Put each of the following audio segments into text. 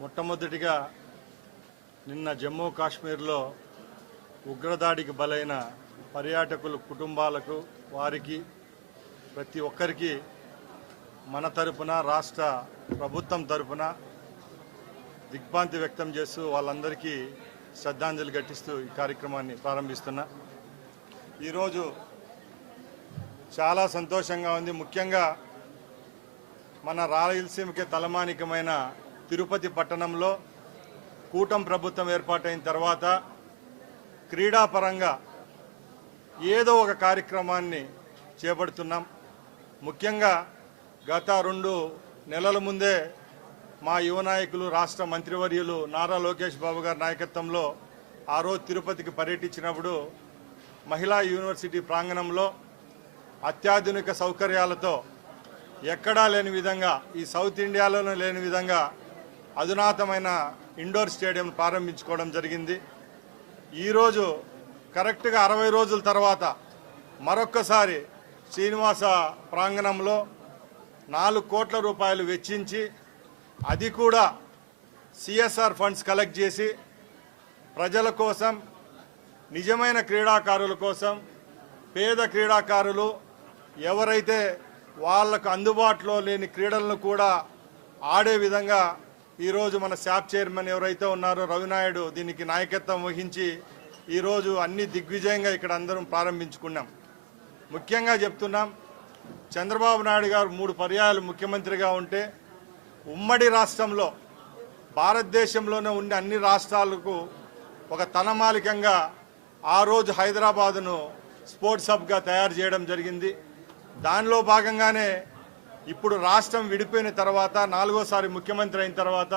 మొట్టమొదటిగా నిన్న జమ్మూ కాశ్మీర్లో ఉగ్రదాడికి బలైన పర్యాటకుల కుటుంబాలకు వారికి ప్రతి ఒక్కరికి మన తరపున రాష్ట్ర ప్రభుత్వం తరపున దిగ్భ్రాంతి వ్యక్తం చేస్తూ వాళ్ళందరికీ శ్రద్ధాంజలి ఘటిస్తూ ఈ కార్యక్రమాన్ని ప్రారంభిస్తున్నా. ఈరోజు చాలా సంతోషంగా ఉంది. ముఖ్యంగా మన రాయలసీమకి తలమానికమైన తిరుపతి పట్టణంలో కూటం ప్రభుత్వం ఏర్పాటైన తర్వాత క్రీడాపరంగా ఏదో ఒక కార్యక్రమాన్ని చేపడుతున్నాం. ముఖ్యంగా గత రెండు నెలల ముందే మా యువ నాయకులు రాష్ట్ర మంత్రివర్యులు నారా లోకేష్ బాబు గారి నాయకత్వంలో ఆ రోజు తిరుపతికి పర్యటించినప్పుడు మహిళా యూనివర్సిటీ ప్రాంగణంలో అత్యాధునిక సౌకర్యాలతో ఎక్కడా లేని విధంగా ఈ సౌత్ ఇండియాలోనే లేని విధంగా అధునాతమైన ఇండోర్ స్టేడియం ప్రారంభించుకోవడం జరిగింది. ఈరోజు కరెక్ట్గా అరవై రోజుల తర్వాత మరొక్కసారి శ్రీనివాస ప్రాంగణంలో నాలుగు కోట్ల రూపాయలు వెచ్చించి అది కూడా సిఎస్ఆర్ ఫండ్స్ కలెక్ట్ చేసి ప్రజల కోసం నిజమైన క్రీడాకారుల కోసం పేద క్రీడాకారులు ఎవరైతే వాళ్ళకు అందుబాటులో లేని క్రీడలను కూడా ఆడే విధంగా ఈరోజు మన శాప్ చైర్మన్ ఎవరైతే ఉన్నారో రవినాయుడు దీనికి నాయకత్వం వహించి ఈరోజు అన్ని దిగ్విజయంగా ఇక్కడ అందరం ప్రారంభించుకున్నాం. ముఖ్యంగా చెప్తున్నాం చంద్రబాబు నాయుడు గారు మూడు పర్యాయాలు ముఖ్యమంత్రిగా ఉంటే ఉమ్మడి రాష్ట్రంలో భారతదేశంలోనే ఉండే అన్ని రాష్ట్రాలకు ఒక తనమాలికంగా ఆ రోజు హైదరాబాదును స్పోర్ట్స్ హబ్గా తయారు చేయడం జరిగింది. దానిలో భాగంగానే ఇప్పుడు రాష్ట్రం విడిపోయిన తర్వాత నాలుగోసారి ముఖ్యమంత్రి అయిన తర్వాత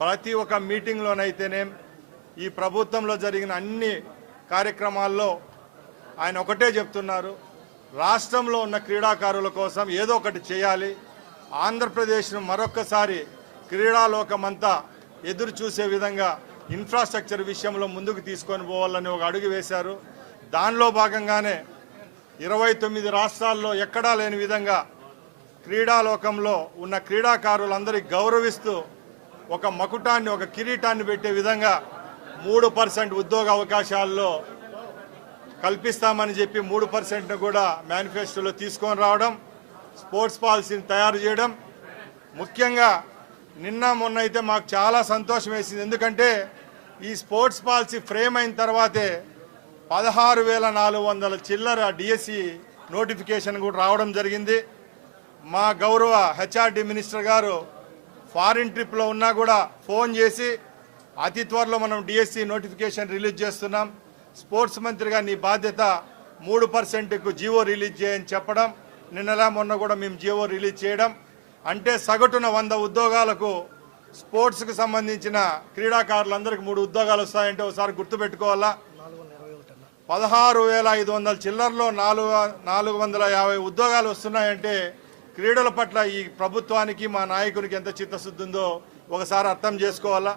ప్రతి ఒక్క మీటింగ్లోనైతేనే ఈ ప్రభుత్వంలో జరిగిన అన్ని కార్యక్రమాల్లో ఆయన ఒకటే చెప్తున్నారు. రాష్ట్రంలో ఉన్న క్రీడాకారుల కోసం ఏదో ఒకటి చేయాలి. ఆంధ్రప్రదేశ్ను మరొక్కసారి క్రీడాలోకమంతా ఎదురు చూసే విధంగా ఇన్ఫ్రాస్ట్రక్చర్ విషయంలో ముందుకు తీసుకొని పోవాలని ఒక అడుగు వేశారు. దానిలో భాగంగానే ఇరవై తొమ్మిది రాష్ట్రాల్లో ఎక్కడా లేని విధంగా క్రీడాలోకంలో ఉన్న క్రీడాకారులందరికీ గౌరవిస్తూ ఒక మకుటాన్ని ఒక కిరీటాన్ని పెట్టే విధంగా మూడు పర్సెంట్ ఉద్యోగ అవకాశాల్లో కల్పిస్తామని చెప్పి మూడు పర్సెంట్ను కూడా మేనిఫెస్టోలో తీసుకొని రావడం స్పోర్ట్స్ పాలసీని తయారు చేయడం. ముఖ్యంగా నిన్న మొన్న అయితే మాకు చాలా సంతోషం వేసింది. ఎందుకంటే ఈ స్పోర్ట్స్ పాలసీ ఫ్రేమ్ అయిన తర్వాతే పదహారు వేల నాలుగు వందల చిల్లర డిఎస్సి నోటిఫికేషన్ కూడా రావడం జరిగింది. మా గౌరవ హెచ్ఆర్డి మినిస్టర్ గారు ఫారిన్ ట్రిప్లో ఉన్నా కూడా ఫోన్ చేసి అతి త్వరలో మనం డిఎస్సి నోటిఫికేషన్ రిలీజ్ చేస్తున్నాం. స్పోర్ట్స్ మంత్రిగా నీ బాధ్యత మూడు పర్సెంట్కు జీవో రిలీజ్ చేయని చెప్పడం నిన్నలా మొన్న కూడా మేము జీవో రిలీజ్ చేయడం. అంటే సగటున వంద ఉద్యోగాలకు స్పోర్ట్స్కి సంబంధించిన క్రీడాకారులందరికీ మూడు ఉద్యోగాలు వస్తాయంటే ఒకసారి గుర్తుపెట్టుకోవాలా? పదహారు వేల ఐదు వందల చిల్లర్లో నాలుగు నాలుగు వందల యాభై ఉద్యోగాలు వస్తున్నాయంటే క్రీడల పట్ల ఈ ప్రభుత్వానికి మా నాయకునికి ఎంత చిత్తశుద్ధి ఉందో ఒకసారి అర్థం చేసుకోవాలా?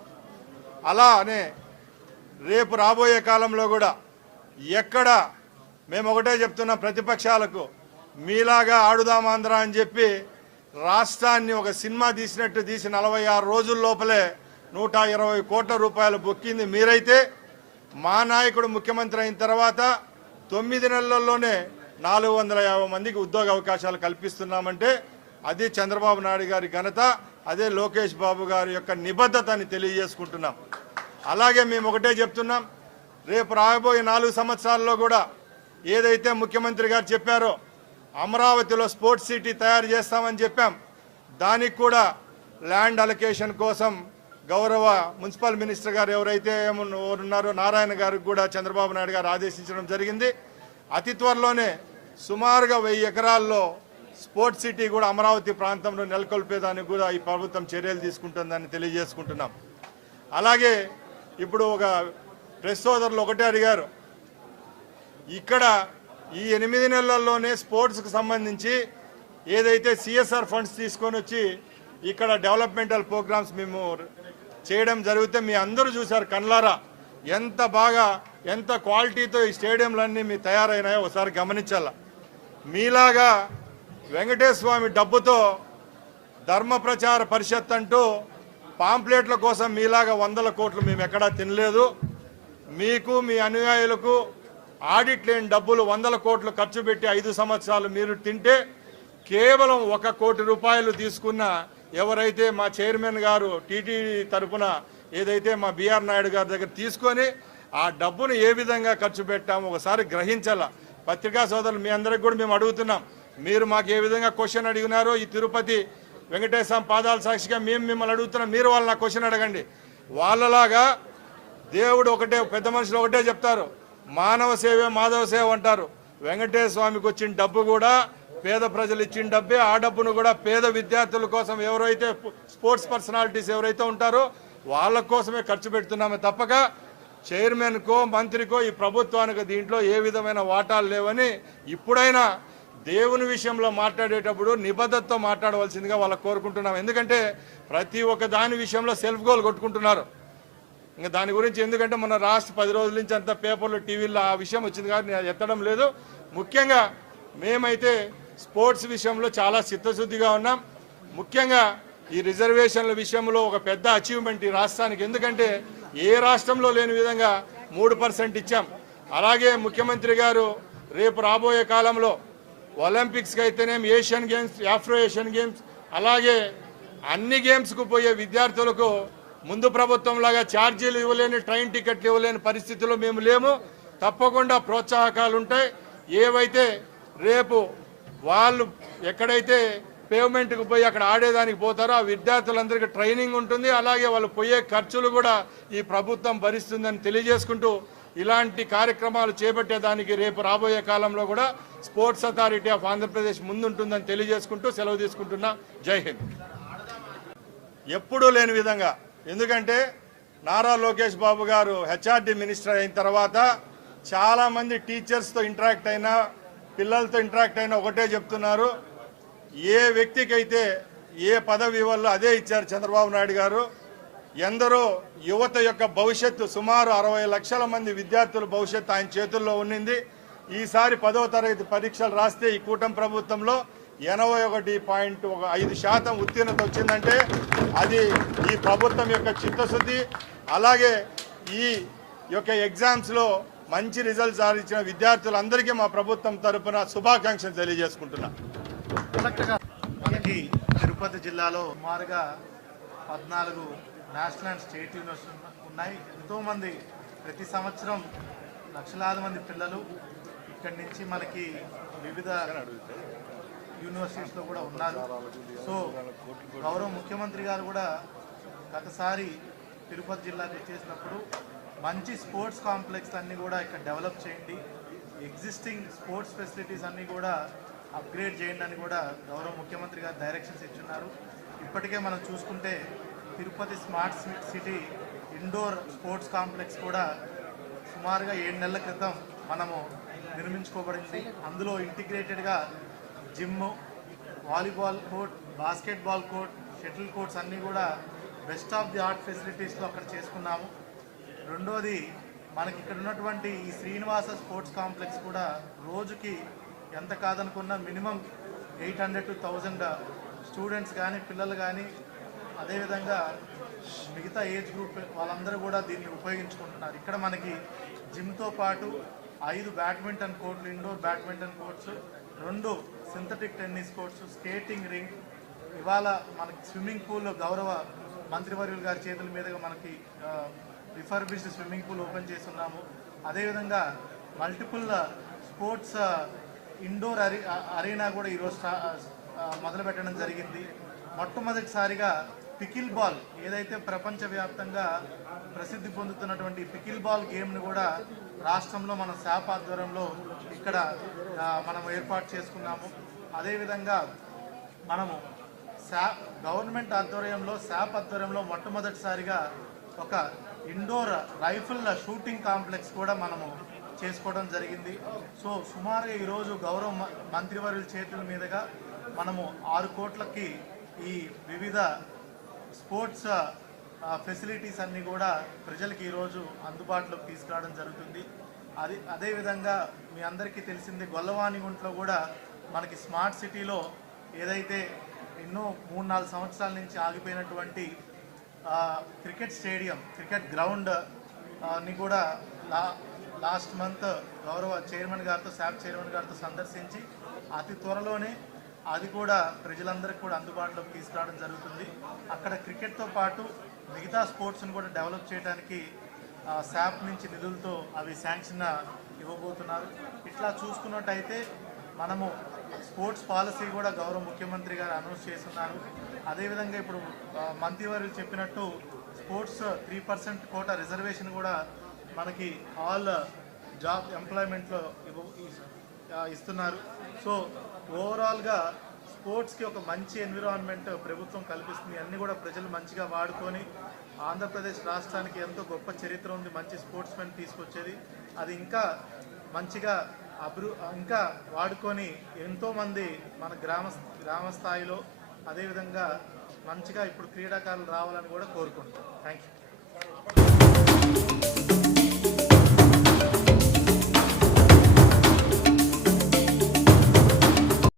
అలా అనే రేపు రాబోయే కాలంలో కూడా ఎక్కడ మేము ఒకటే చెప్తున్నాం ప్రతిపక్షాలకు మీలాగా ఆడుదామాంధ్ర అని చెప్పి రాష్ట్రాన్ని ఒక సినిమా తీసినట్టు తీసి నలభై ఆరు రోజుల లోపలే నూట ఇరవై కోట్ల రూపాయలు బొక్కింది మీరైతే. మా నాయకుడు ముఖ్యమంత్రి అయిన తర్వాత తొమ్మిది నెలల్లోనే నాలుగు వందల యాభై మందికి ఉద్యోగ అవకాశాలు కల్పిస్తున్నామంటే అది చంద్రబాబు నాయుడు గారి ఘనత అదే లోకేష్ బాబు గారి యొక్క నిబద్ధత అని తెలియజేసుకుంటున్నాం. అలాగే మేము ఒకటే చెప్తున్నాం రేపు రాబోయే నాలుగు సంవత్సరాల్లో కూడా ఏదైతే ముఖ్యమంత్రి గారు చెప్పారో అమరావతిలో స్పోర్ట్స్ సిటీ తయారు చేస్తామని చెప్పాం. దానికి కూడా ల్యాండ్ అలొకేషన్ కోసం గౌరవ మున్సిపల్ మినిస్టర్ గారు ఎవరైతే ఉన్నారో నారాయణ గారికి కూడా చంద్రబాబు నాయుడు గారు ఆదేశించడం జరిగింది. అతి త్వరలోనే సుమారుగా వెయ్యి ఎకరాల్లో స్పోర్ట్స్ సిటీ కూడా అమరావతి ప్రాంతంలో నెలకొల్పేదానికి కూడా ఈ ప్రభుత్వం చర్యలు తీసుకుంటుందని తెలియజేసుకుంటున్నాం. అలాగే ఇప్పుడు ఒక ప్రెస్ సోదరులు ఒకటే అడిగారు. ఇక్కడ ఈ ఎనిమిది నెలల్లోనే స్పోర్ట్స్కి సంబంధించి ఏదైతే సిఎస్ఆర్ ఫండ్స్ తీసుకొని వచ్చి ఇక్కడ డెవలప్మెంటల్ ప్రోగ్రామ్స్ మేము చేయడం జరిగితే మీ అందరూ చూశారు కన్లారా ఎంత బాగా ఎంత క్వాలిటీతో ఈ స్టేడియంలన్నీ మీ తయారైనాయో ఒకసారి గమనించాల. మీలాగా వెంకటేశ్వర స్వామి డబ్బుతో ధర్మ ప్రచార పరిషత్ అంటూ పాంప్లెట్ల కోసం మీలాగా వందల కోట్లు మేము ఎక్కడా తినలేదు. మీకు మీ అనుయాయులకు ఆడిట్ లేని డబ్బులు వందల కోట్లు ఖర్చు పెట్టి ఐదు సంవత్సరాలు మీరు తింటే కేవలం ఒక కోటి రూపాయలు తీసుకున్న ఎవరైతే మా చైర్మన్ గారు టీటీడీ తరపున ఏదైతే మా బీఆర్ నాయుడు గారి దగ్గర తీసుకొని ఆ డబ్బును ఏ విధంగా ఖర్చు పెట్టామో ఒకసారి గ్రహించాల. పత్రికా సోదరులు మీ అందరికి కూడా మేము అడుగుతున్నాం. మీరు మాకు ఏ విధంగా క్వశ్చన్ అడిగినారో ఈ తిరుపతి వెంకటేశ్వర పాదాల సాక్షిగా మేము మిమ్మల్ని అడుగుతున్నాం. మీరు వాళ్ళ క్వశ్చన్ అడగండి. వాళ్ళలాగా దేవుడు ఒకటే పెద్ద మనుషులు ఒకటే చెప్తారు. మానవ సేవే మాధవ సేవ అంటారు. వెంకటేశ్వర స్వామికి వచ్చిన డబ్బు కూడా పేద ప్రజలు ఇచ్చిన డబ్బే. ఆ డబ్బును కూడా పేద విద్యార్థుల కోసం ఎవరైతే స్పోర్ట్స్ పర్సనాలిటీస్ ఎవరైతే ఉంటారో వాళ్ళ కోసమే ఖర్చు పెడుతున్నామే తప్పక. చైర్మన్కో మంత్రికో ఈ ప్రభుత్వానికి దీంట్లో ఏ విధమైన వాటాలు లేవని ఇప్పుడైనా దేవుని విషయంలో మాట్లాడేటప్పుడు నిబద్ధతతో మాట్లాడవలసిందిగా వాళ్ళకు కోరుకుంటున్నాం. ఎందుకంటే ప్రతి ఒక్క దాని విషయంలో సెల్ఫ్ గోల్ కొట్టుకుంటున్నారు. ఇంకా దాని గురించి ఎందుకంటే మన రాష్ట్ర పది రోజుల నుంచి అంత పేపర్లు టీవీల్లో ఆ విషయం వచ్చింది కానీ నేను ఎత్తడం లేదు. ముఖ్యంగా మేమైతే స్పోర్ట్స్ విషయంలో చాలా చిత్తశుద్ధిగా ఉన్నాం. ముఖ్యంగా ఈ రిజర్వేషన్ల విషయంలో ఒక పెద్ద అచీవ్మెంట్ ఈ రాష్ట్రానికి. ఎందుకంటే ఏ రాష్ట్రంలో లేని విధంగా మూడు పర్సెంట్ ఇచ్చాం. అలాగే ముఖ్యమంత్రి గారు రేపు రాబోయే కాలంలో ఒలింపిక్స్కి అయితేనేం Asian games Afro Asian games అలాగే అన్ని గేమ్స్కు పోయే విద్యార్థులకు ముందు ప్రభుత్వం లాగా ఛార్జీలు ఇవ్వలేని ట్రైన్ టికెట్లు ఇవ్వలేని పరిస్థితుల్లో మేము లేము. తప్పకుండా ప్రోత్సాహకాలు ఉంటాయి. ఏవైతే రేపు వాళ్ళు ఎక్కడైతే పేమెంట్కి పోయి అక్కడ ఆడేదానికి పోతారో ఆ విద్యార్థులందరికీ ట్రైనింగ్ ఉంటుంది. అలాగే వాళ్ళు పోయే ఖర్చులు కూడా ఈ ప్రభుత్వం భరిస్తుందని తెలియజేసుకుంటూ ఇలాంటి కార్యక్రమాలు చేపట్టేదానికి రేపు రాబోయే కాలంలో కూడా స్పోర్ట్స్ అథారిటీ ఆఫ్ ఆంధ్రప్రదేశ్ ముందుంటుందని తెలియజేసుకుంటూ సెలవు తీసుకుంటున్నా. జై హింద్. ఎప్పుడూ లేని విధంగా ఎందుకంటే నారా లోకేష్ బాబు గారు హెచ్ఆర్డి మినిస్టర్ అయిన తర్వాత చాలామంది టీచర్స్తో ఇంటరాక్ట్ అయినా పిల్లలతో ఇంటరాక్ట్ అయినా ఒకటే చెప్తున్నారు. ఏ వ్యక్తికైతే ఏ పదవి వల్ల అదే ఇచ్చారు చంద్రబాబు నాయుడు గారు ఎందరో యువత యొక్క భవిష్యత్తు సుమారు అరవై లక్షల మంది విద్యార్థుల భవిష్యత్తు ఆయన చేతుల్లో ఉన్నింది. ఈసారి పదవ తరగతి పరీక్షలు రాస్తే ఈ కూటమి ప్రభుత్వంలో ఎనభై ఒకటి పాయింట్ ఒక ఐదు శాతం ఉత్తీర్ణత వచ్చిందంటే అది ఈ ప్రభుత్వం యొక్క చిత్తశుద్ధి. అలాగే ఈ యొక్క ఎగ్జామ్స్లో మంచి రిజల్ట్ సాధించిన విద్యార్థులందరికీ మా ప్రభుత్వం తరపున శుభాకాంక్షలు తెలియజేసుకుంటున్నాను మనకి తిరుపతి జిల్లాలో సుమారుగా పద్నాలుగు నేషనల్ అండ్ స్టేట్ యూనివర్సిటీ ఉన్నాయి. ఎంతోమంది ప్రతి సంవత్సరం లక్షలాది మంది పిల్లలు ఇక్కడి నుంచి మనకి వివిధ యూనివర్సిటీస్లో కూడా ఉన్నారు. సో గౌరవ ముఖ్యమంత్రి గారు కూడా గతసారి తిరుపతి జిల్లాకి చేసినప్పుడు మంచి స్పోర్ట్స్ కాంప్లెక్స్ అన్నీ కూడా ఇక్కడ డెవలప్ చేయండి. ఎగ్జిస్టింగ్ స్పోర్ట్స్ ఫెసిలిటీస్ అన్నీ కూడా అప్గ్రేడ్ చేయండి అని కూడా గౌరవ ముఖ్యమంత్రి గారు డైరెక్షన్స్ ఇచ్చున్నారు. ఇప్పటికే మనం చూసుకుంటే Tirupati smart city indoor sports complex కూడా సుమారుగా ఏడు నెలల క్రితం మనము నిర్మించుకోబడింది. అందులో ఇంటిగ్రేటెడ్గా gym volleyball court basketball court shuttle courts అన్నీ కూడా బెస్ట్ ఆఫ్ ది ఆర్ట్ ఫెసిలిటీస్లో అక్కడ చేసుకున్నాము. రెండోది మనకి ఇక్కడ ఉన్నటువంటి ఈ శ్రీనివాస స్పోర్ట్స్ కాంప్లెక్స్ కూడా రోజుకి ఎంత కాదనుకున్నా minimum eight hundred to thousand students కానీ పిల్లలు కానీ అదేవిధంగా మిగతా ఏజ్ గ్రూప్ వాళ్ళందరూ కూడా దీన్ని ఉపయోగించుకుంటున్నారు. ఇక్కడ మనకి జిమ్తో పాటు ఐదు బ్యాడ్మింటన్ కోర్టులు ఇండోర్ బ్యాడ్మింటన్ కోర్ట్స్ రెండు synthetic tennis courts skating ring. ఇవాళ మనకి స్విమ్మింగ్ పూల్ గౌరవ మంత్రివర్యులు గారి చేతుల మీదుగా మనకి రిఫర్బిష్డ్ స్విమ్మింగ్ పూల్ ఓపెన్ చేస్తున్నాము. అదేవిధంగా మల్టిపుల్ స్పోర్ట్స్ ఇండోర్ అరీ అరీనా కూడా ఈరోజు స్టా- మొదలు పెట్టడం జరిగింది. మొట్టమొదటిసారిగా పికిల్ బాల్ ఏదైతే ప్రపంచవ్యాప్తంగా ప్రసిద్ధి పొందుతున్నటువంటి పికిల్ బాల్ గేమ్ను కూడా రాష్ట్రంలో మన శాప్ ఆధ్వర్యంలో ఇక్కడ మనం ఏర్పాటు చేసుకున్నాము. అదేవిధంగా మనము శా గవర్నమెంట్ ఆధ్వర్యంలో శాప్ ఆధ్వర్యంలో మొట్టమొదటిసారిగా ఒక ఇండోర్ రైఫిల్ షూటింగ్ కాంప్లెక్స్ కూడా మనము చేసుకోవడం జరిగింది. సో సుమారుగా ఈరోజు గౌరవ మంత్రివర్యుల చేతుల మీదుగా మనము ఆరు కోట్లకి ఈ వివిధ స్పోర్ట్స్ ఫెసిలిటీస్ అన్నీ కూడా ప్రజలకి ఈరోజు అందుబాటులోకి తీసుకురావడం జరుగుతుంది. అది అదేవిధంగా మీ అందరికీ తెలిసింది గొల్లవాణిగుంట్లో కూడా మనకి స్మార్ట్ సిటీలో ఏదైతే ఎన్నో మూడు నాలుగు సంవత్సరాల నుంచి ఆగిపోయినటువంటి క్రికెట్ స్టేడియం క్రికెట్ గ్రౌండ్ని కూడా లా లాస్ట్ మంత్ గౌరవ చైర్మన్ గారితో శాప్ చైర్మన్ గారితో సందర్శించి అతి త్వరలోనే అది కూడా ప్రజలందరికీ కూడా అందుబాటులోకి తీసుకురావడం జరుగుతుంది. అక్కడ క్రికెట్తో పాటు మిగతా స్పోర్ట్స్ని కూడా డెవలప్ చేయడానికి శాప్ నుంచి నిధులతో అవి శాంక్షన్ ఇవ్వబోతున్నారు. ఇట్లా చూసుకున్నట్టయితే మనము స్పోర్ట్స్ పాలసీ కూడా గౌరవ ముఖ్యమంత్రి గారు అనౌన్స్ చేస్తున్నారు. అదేవిధంగా ఇప్పుడు మంత్రి మంత్రివర్యులు చెప్పినట్టు sports three percent quota reservation కూడా మనకి ఆల్ జాబ్ ఎంప్లాయ్మెంట్లో ఇవ్వ ఇస్తున్నారు. సో ఓవరాల్గా స్పోర్ట్స్కి ఒక మంచి ఎన్విరాన్మెంట్ ప్రభుత్వం కల్పిస్తుంది. అన్నీ కూడా ప్రజలు మంచిగా వాడుకొని ఆంధ్రప్రదేశ్ రాష్ట్రానికి ఎంతో గొప్ప చరిత్ర ఉంది. మంచి స్పోర్ట్స్ మెన్ తీసుకొచ్చేది. అది ఇంకా మంచిగా అభివృ ఇంకా వాడుకొని ఎంతోమంది మన గ్రామ గ్రామ స్థాయిలో అదేవిధంగా మంచిగా ఇప్పుడు క్రీడాకారులు రావాలని కూడా కోరుకుంటున్నాం. Thank you